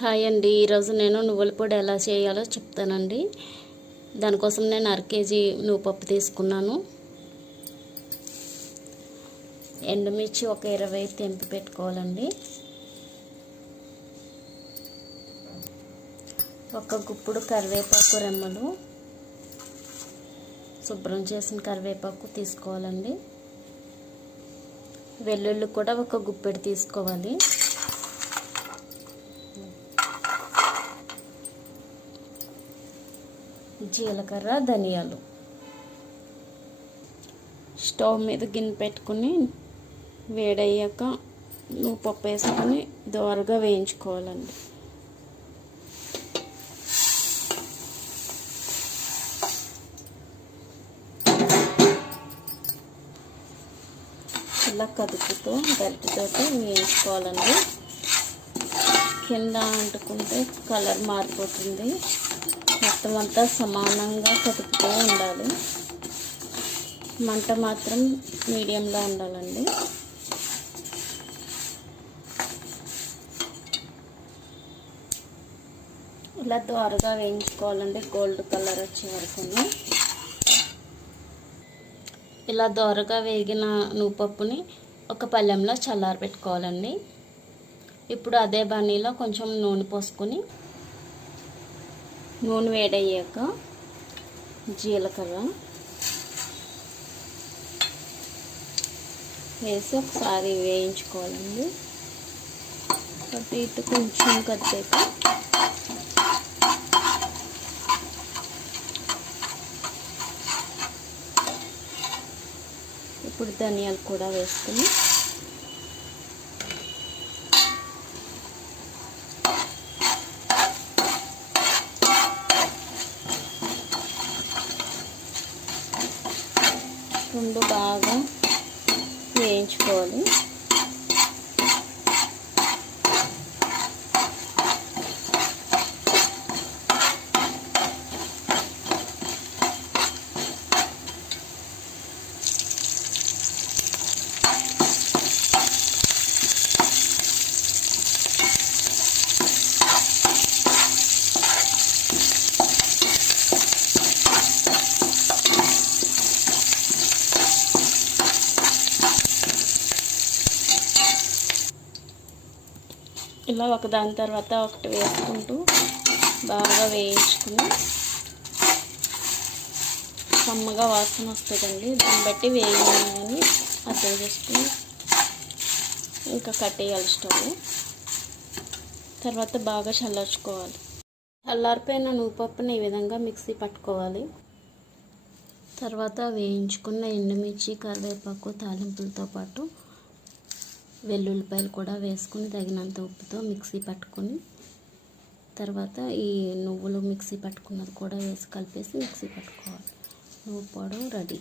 Hi అండి, ఈరోజు నేను నువ్వుల పొడి ఎలా చేయాలో చెప్తానండి. దానికోసం నేను 1/2 కేజీ నువ్వుపప్పు తీసుకున్నాను. ఎండుమిర్చి ఒక 20 తెంపి పెట్టుకోవాలండి. ఒక గుప్పుడు కరివేపాకు రెమ్మలు, శుభ్రం చేసిన కరివేపాకు తీసుకోవాలండి. వెల్లుల్లి కూడా ఒక గుప్పెడు తీసుకోవాలి. జీలకర్ర, ధనియాలు. స్టవ్ మీద గిన్నె పెట్టుకుని వేడయ్యాక నువ్వుపప్పు వేసుకొని దోరగా వేయించుకోవాలండి. ఇలా కదుపుతూ గరిటెతో వేయించుకోవాలండి. కింద అంటుకుంటే కలర్ మారిపోతుంది. మొత్తం అంతా సమానంగా కదుపుతూ ఉండాలి. మంట మాత్రం మీడియంలో ఉండాలండి. ఇలా దోరగా వేయించుకోవాలండి, గోల్డ్ కలర్ వచ్చే వరకు. ఇలా దోరగా వేగిన నువ్వుపప్పుని ఒక పళ్ళెంలో చల్లారి పెట్టుకోవాలండి. ఇప్పుడు అదే బన్నీలో కొంచెం నూనె పోసుకొని, నూనె వేడయ్యాక జీలకర్ర వేసి ఒకసారి వేయించుకోవాలండి. అటు ఇటు కొంచెం కదిపాక ఇప్పుడు ధనియాలు కూడా వేసుకుని రెండు బాగా వేయించుకోవాలి. ఇలా ఒకదాని తర్వాత ఒకటి వేసుకుంటూ బాగా వేయించుకుని కమ్మగా వాసన వస్తుందండి. దాన్ని బట్టి వేయాలని అర్థం చేసుకుని ఇంకా కట్టేయాలి స్టవ్. తర్వాత బాగా చల్లార్చుకోవాలి. చల్లారిపోయిన నువ్వుపప్పుని ఈ విధంగా మిక్సీ పట్టుకోవాలి. తర్వాత వేయించుకున్న ఎండుమిర్చి, కరివేపాకు, తాలింపులతో పాటు వెల్లుల్లిపాయలు కూడా వేసుకుని తగినంత ఉప్పుతో మిక్సీ పట్టుకొని, తర్వాత ఈ నువ్వులు మిక్సీ పట్టుకున్నది కూడా వేసి కలిపేసి మిక్సీ పట్టుకోవాలి. నువ్వు పొడి రెడీ.